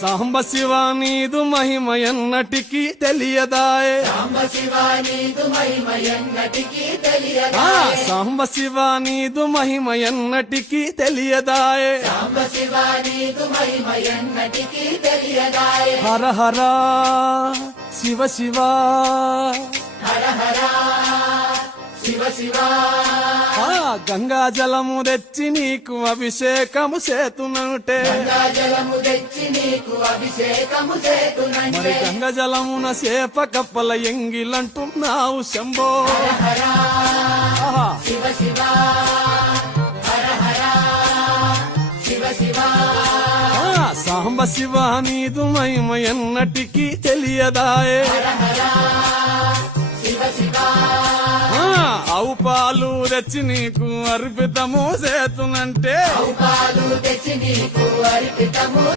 సాంబ శివ నీదు మహిమ ఎన్నటికీ తెలియదాయే సాంబ శివ నీదు మహిమ ఎన్నటికీ ఆ, తెలియదాయే సాంబ శివ నీదు మహిమ ఎన్నటికీ తెలియదాయే సాంబ శివ నీదు మహిమ ఎన్నటికీ తెలియదాయే హర హర శివ శివ హర హర శివ శివ ఆ, గంగా జలము తెచ్చి నీకు అభిషేకము చేతునంటే గంగా జలము తెచ్చి నీకు అభిషేకము మరి చేతునంటే గంగ జలమున సేప కప్పల ఎంగిలంటున్నావు శంభో హర ఆహా. శివ శివ హర హర శివ శివ ఆ, సాంబ శివ నీదు మహిమ ఎన్నటికీ తెలియదాయే హర హర శివ శివ ఆ, ఆవు పాలు తెచ్చి నీకు అర్పితము చేతునంటే పాలు తెచ్చి నీకు అర్పితము